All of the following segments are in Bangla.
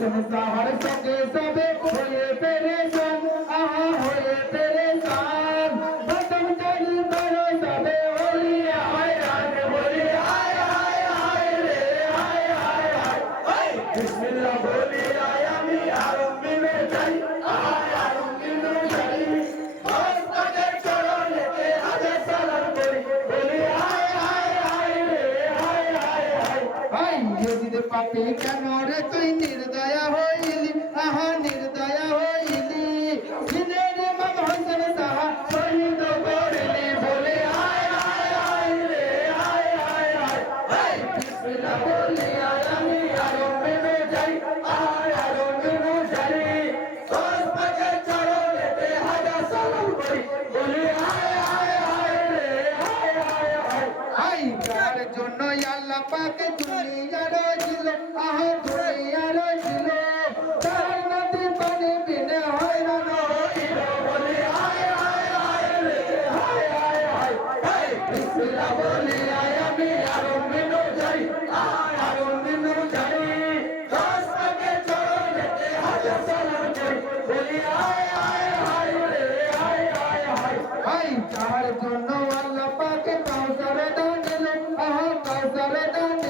সমস্যা হরে সঙ্গে সবে পাপি কেন রে তুই নির্দয়া হইলি আহা নির্দয়া হইলি। no yalla pak duniya ro jil ah চলে না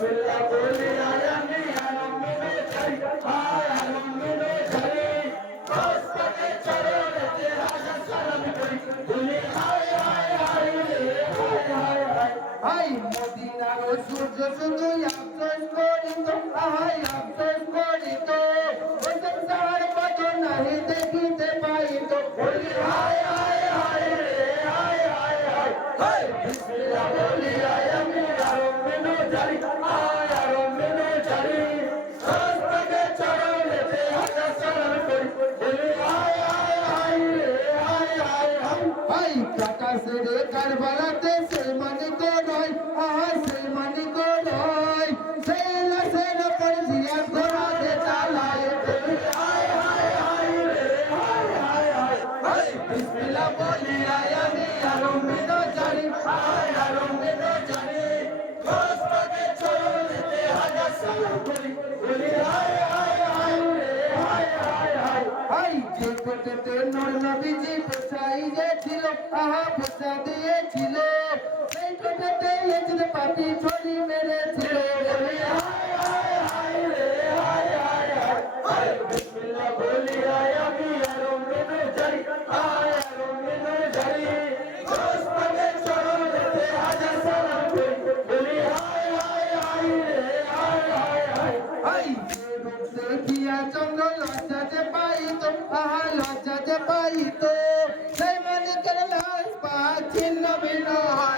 বিল্লাহ বলে কারবালাতে সেলমানি গড়াই আয় সেলমানি গড়াই সেল সেল পর জিয়া গড়া দে তালায় আয় আয় আয় রে, আয় আয় আয় বিসমিল্লাহ বলি, আয় আমি আরম্ভিত জানি, আয় আরম্ভিত জানি। ঘোষ পাকে চলতে হাজার সালাম বলি বলি, আয় আয় আয় রে, আয় আয় আয়। আয় পেতে নর নবীজি পেশাই ছিল আহা পেশা দিয়েছিল। সেই পেটেতে পাটি ছড়ি মেরেছিল। পাইতো লজ্জাতে পাইতো। সেই মালিকের লাশ পাচ্ছি নবীন হয়।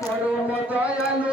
পরম দয়ালু